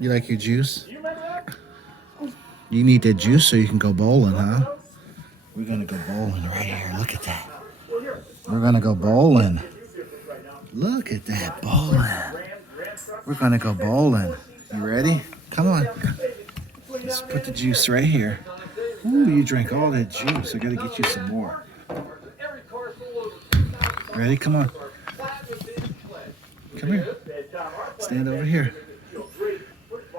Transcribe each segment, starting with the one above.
You like your juice? You need the juice so you can go bowling, huh? We're gonna go bowling right here. Look at that. We're gonna go bowling. Look at that bowling. We're gonna go bowling. You ready? Come on. Let's put the juice right here. Ooh, you drank all that juice. I gotta get you some more. Ready? Come on. Come here. Stand over here.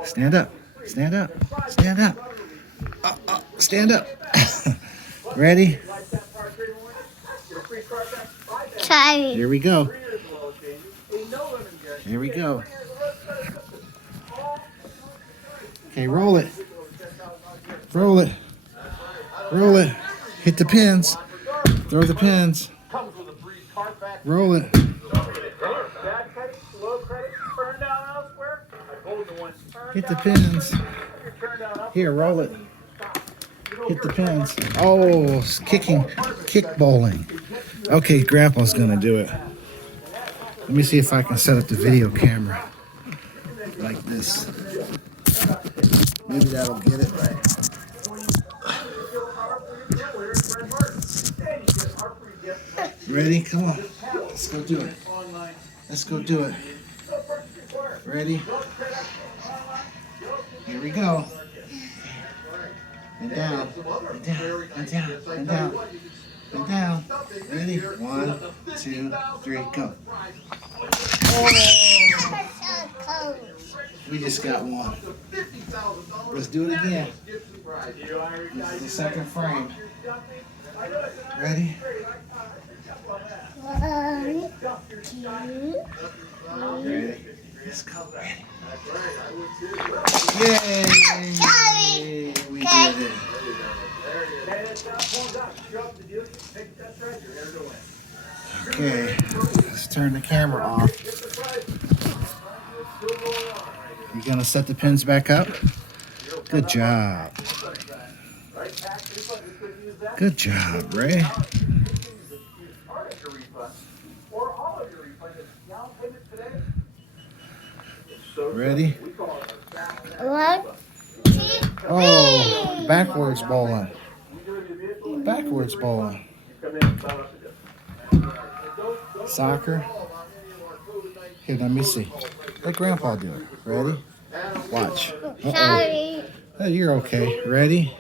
Stand up. Stand up. Stand up. Stand up. Ready? Sorry. Here we go. Here we go. Okay, roll it. Roll it. Roll it. Hit the pins. Throw the pins. Roll it. Hit the pins. Here, roll it. Hit the pins. Oh, it's kicking. Kick bowling. Okay, Grandpa's gonna do it. Let me see if I can set up the video camera like this. Maybe that'll get it right. Ready? Come on. Let's go do it. Let's go do it. Ready? Here we go. And down. And down. And down. And down. And down. Ready? 1, 2, 3, go. Oh! We just got one. Let's do it again. This is the second frame. Ready? 1, 2, Ready? Let's go. Ready? Yay! We did it. Okay, let's turn the camera off. You gonna set the pins back up? Good job. Good job, Ray. Ready? 1, 2, 3. Oh, backwards bowling. Backwards bowling. Soccer. Here, let me see. Let Grandpa do it. Ready? Watch. Sorry. Oh, you're okay. Ready?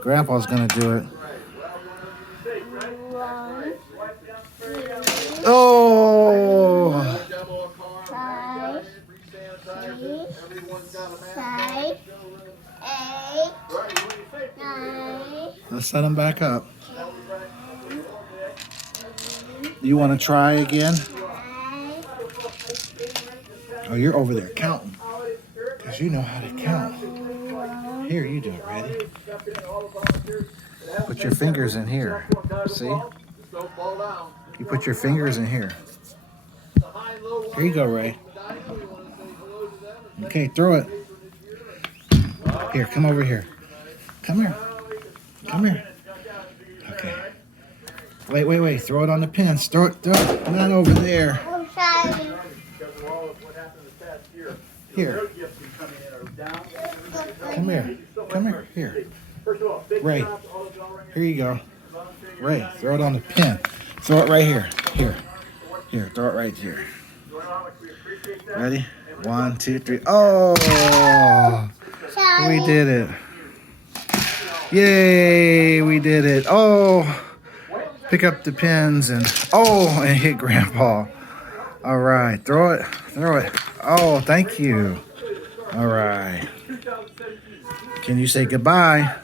Grandpa's gonna do it. 1, 2, Oh! 5, 6, 7, 8, 9. Let's set them back up. You want to try again? Oh, you're over there counting. Because you know how to count. Here, you do it. Ready? Put your fingers in here. See? You put your fingers in here. Here you go, Ray. Okay, throw it. Here, come over here. Come here. Come here. Okay. Wait. Throw it on the pins. Throw it. Not over there. I'm sorry. Here. Come here. Come here. Here. Ray. Here you go. Ray, throw it on the pin. Throw it right here. Here. Throw it right here. Ready? 1, 2, 3. Oh! Sorry. We did it. Yay! We did it. Oh! Pick up the pins and hit Grandpa. All right. Throw it. Oh, thank you. All right. Can you say goodbye?